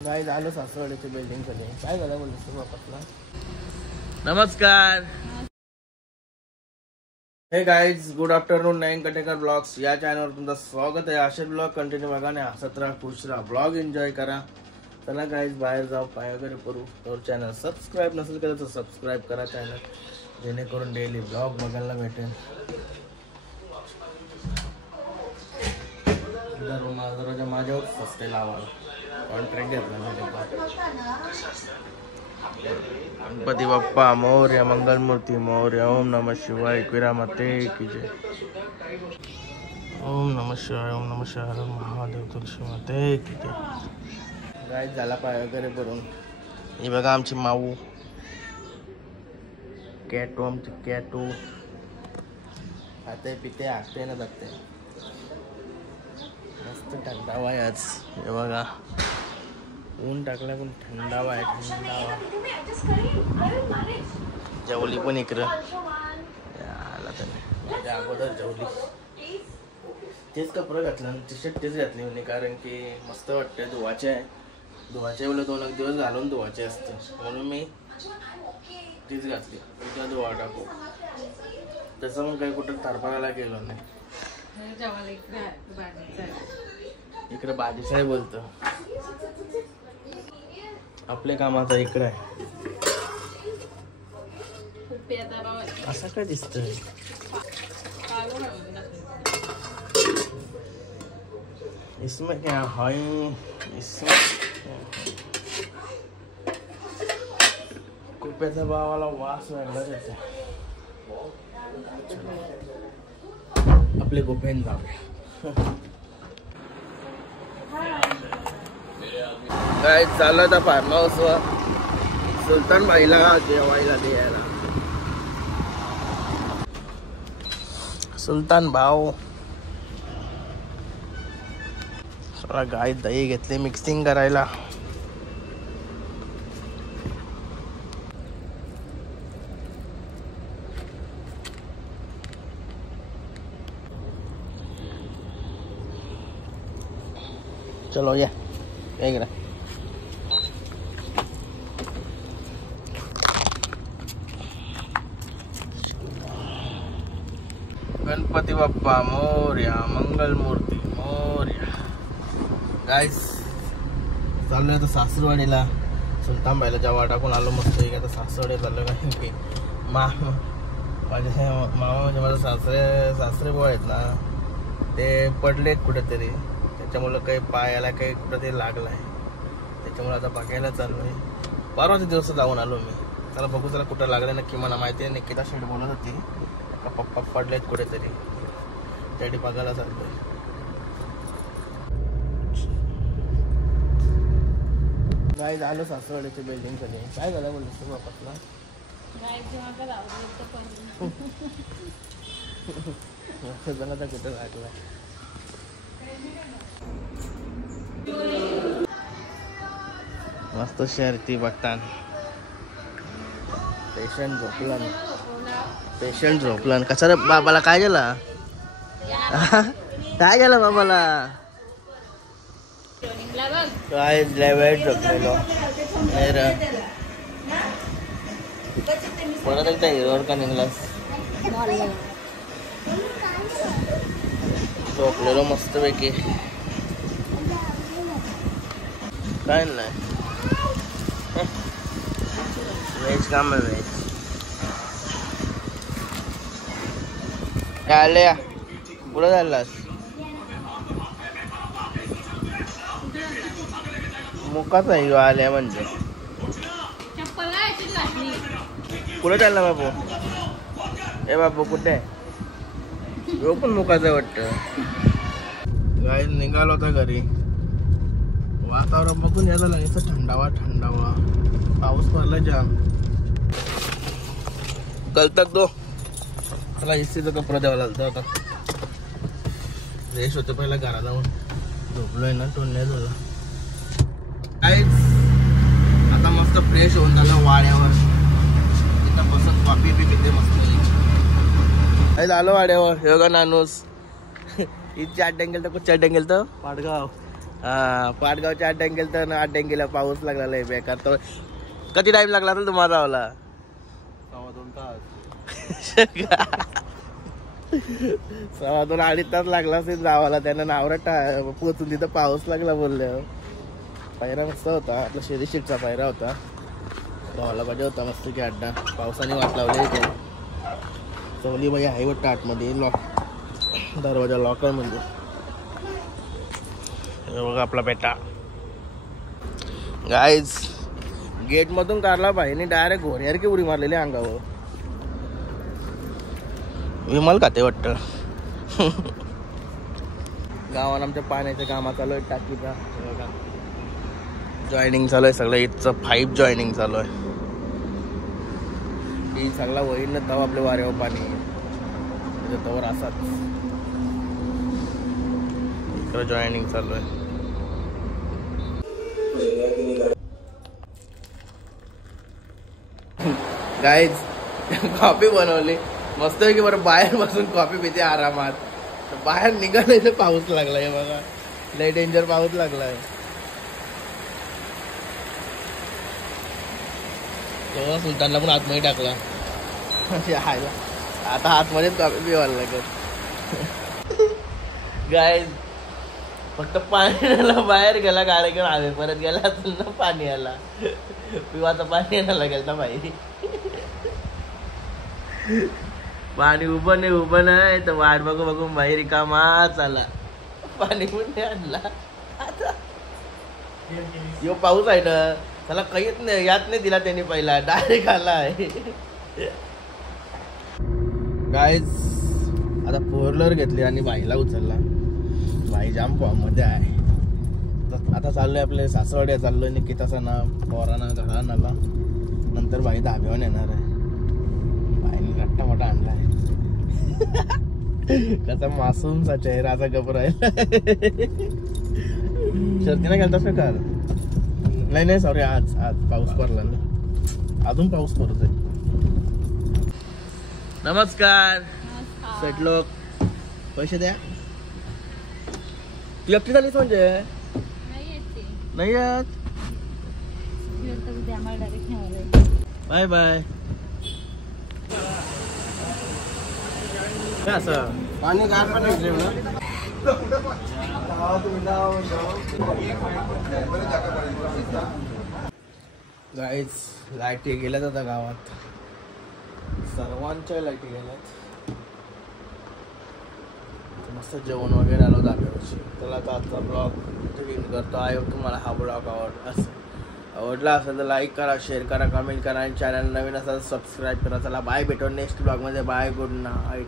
गाइस आलो सासवडीच्या बिल्डिंग कडे. काय झालं बोलतोस तू बापातला? नमस्कार. Hey guys, good afternoon. Nayan Katekar vlogs या चॅनलवर तुमचं स्वागत आहे. असे ब्लॉग कंटिन्यू बघा आणि हसत राहा, खुश राहा, ब्लॉग एन्जॉय करा. चला गाइस, बाहेर जाऊ, पाय वगैरे करू. तर चॅनल सबस्क्राईब नसेल केलं तर सबस्क्राईब करा चॅनल, जेणेकरून डेली ब्लॉग बघायला भेटेल. दरवाजा माझ्यावर सस्ते लावायला कॉन्ट्रॅक्ट घेतला. गणपती बाप्पा मोरया, मंगलमूर्ती मोरया. ओम नमः शिवाय. एकविरा माते की जय. ओम नमः शिवाय. ओम नमः शिवाय. महादेव तुलसी माते की जय. गाय झाला पाय वगैरे भरून. ही बघा आमची माऊ कॅटू, आमची कॅटू खाते पिते हाकते ना जगते. मस्त थंडावा आहे आज. हे बघा ऊन टाकला पण थंडावा आहे, थंडावा. जेवली पण इकडं आला त्याने अगोदर जेवली. तेच कपडे घातलं, टी शर्ट तेच घातली म्हणजे कारण की मस्त वाटते. धुवाचे आहे, धुवाचे वेळेला 2 दिवस घालून धुवाचे असते म्हणून मी तीच घातली. उद्या धुवा टाकू. तसं मग काही कुठं तारपाराला गेलो नाही. इकडे बाजीच आहे बोलतो. आपल्या कामाचा इकडे आहे. असं काय दिसतंय? इसमें क्या है? इसमें कुप्याचा भावाला वास वेगळाच येते. आपले गोपेन जाऊया. काय चाललं आता फार्म हाऊस सुलतान भाईला जेवायला द्यायला. सुलतान भाऊ सगळा गाय दही घेतले मिक्सिंग करायला. चलो ये एक रहा. गणपती बाप्पा मोरया, मंगलमूर्ती मोरया. गाइस चाललोय आता सासरवाडीला. सुलतान भाईला जेव्हा टाकून आलो मस्त. आता सासरवाडी चाललो कारण की माझे मामा म्हणजे माझे सासरे भाऊ आहेत ना, ते पडलेत कुठेतरी. त्याच्यामुळे काही पायाला काही कुठेतरी लागलं आहे. त्याच्यामुळे आता बघायला चाललो आहे. परवाच्या दिवस जाऊन आलो मी. चला बघू चला कुठं लागलं नक्की. मला माहिती आहे निकिता शेठ बोलत होती का पप्पा पडलेत कुठेतरी, त्यासाठी बघायला चाललोय. गाय आलो सासवडीच्या बिल्डिंग कडे. काय झालं बोलतोस तू बापातला? कुठं लागला? मस्त शर्ती बघतान. पेशंट झोपला. कसा रे बाबाला काय झालं? काय झालं बाबाला? काय वेळ झोपलेलो नाही रे. परत एकदा हिरोवर का निघलास? झोपलेलो मस्त पैकी. काय नाही वेज काम आहे. वेज काय आले कुठं चाललास? मुकाच आहे आल्या म्हणजे. कुठे चालला बाबू? ए बाबू कुठे आहे? यो पण मुकाचा वाटतं. गाय निघालो होता घरी. वातावरण बघून यायला लागायचं थंडावा थंडावा. पाऊस पडला जाम. कल तक दो त्याला इस्त्रीचा कपडा द्यावा लागतो. आता फ्रेश होते पहिला घरात जाऊन. झोपलोय ना टोन झाला. आता मस्त फ्रेश होऊन झालं वाड्यावर. तिथं बसून कॉफी बी पिते मस्त. आलो वाड्यावर. हे बघा नानूस. इथे 8 गेल तर कुठच्या 8 गेल तर पाडगाव. हा पाटगावच्या 8 गेलं तर 8 गेला पाऊस लागला लय बेकार. तर किती टाइम लागला असेल तुम्हाला जावला? 2.5 तास. 2.5 तास लागला असेल जावाला. त्यांना नावराट पोचून तिथं पाऊस लागला बोलल्यावर. पायरा मस्त होता, आपला शेरी शीटचा पायरा होता. धावाला पाहिजे होता मस्त की अड्डा. पावसाने वाट लावली इथे. चवली बाई आहे वाटतं आतमध्ये. लॉक दरवाजा लॉकर म्हणजे. बघा आपला बेटा गाईज गेट मधून काढला भाईने डायरेक्ट घोड्यासारखी उडी मारलेली अंगावर. विमल खाते वाटतं. गावात आमच्या पाण्याच्या कामा चालू आहे टाकीचा. जॉईनिंग चालू आहे सगळं. इथचं 5 जॉईनिंग चालू आहे. ही सगळा वहीन न तव आपल्या वाऱ्यावर पाणी तवर असाच इकडं जॉईनिंग चालू आहे. गाईज कॉफी बनवली मस्त की बरं. बाहेर बसून कॉफी पिते आरामात. बाहेर निघाले तर पाऊस लागलाय बघा. लय डेंजर पाऊस लागलाय. तेव्हा सुलतानला पण आतमध्ये टाकला. आता आतमध्येच कॉफी पिवायला लागत. गाईज फक्त पाण्याला बाहेर गेला गाडी घेऊन आले. परत गेला असेल ना पाणी आला. पिवाचं पाणी आणायला गेलता बाई. पाणी उभं नाही तर वाट बघू बघून बाई रिकामाच आला. पाणी पण नाही आणला. आता यो पाऊस आहे ना त्याला काहीच नाही यात नाही दिला त्यांनी. पहिला डायरेक्ट आला आहे. गाईज आता 4 व्हीलर घेतली आणि बाईला उचलला. बाई जाम फॉर्म मध्ये आहे. आता चाललोय आपले सासवड्या चाललोय. निकिताचा ना पोराना घरान आला. नंतर बाई धाब्यावर येणार आहे. बाईने रट्टा मोठा आणलाय. कसा मासूमचा चेहराचा घबरायला. शर्तीने गेलतास का काल? नाही सॉरी आज पाऊस पडला ना. अजून पाऊस पडत आहे. नमस्कार सेट लोक. पैसे द्या. तू एकटी झालीस म्हणजे? नाही येत. Bye bye. काय असं पाणी गार पण गाईज लाईटी गेल्यात आता गावात. सर्वांच्या लाईटी गेल्यात. मस्त जेवण वगैरे आलो धाब्यावरची. त्याला आता आजचा ब्लॉग इथे करतो. आहे तुम्हाला हा ब्लॉग आवडला असेल तर लाईक करा, शेअर करा, कमेंट करा आणि चॅनल नवीन असेल तर सबस्क्राईब करा. चला बाय. भेटू नेक्स्ट ब्लॉगमध्ये. बाय. Good night.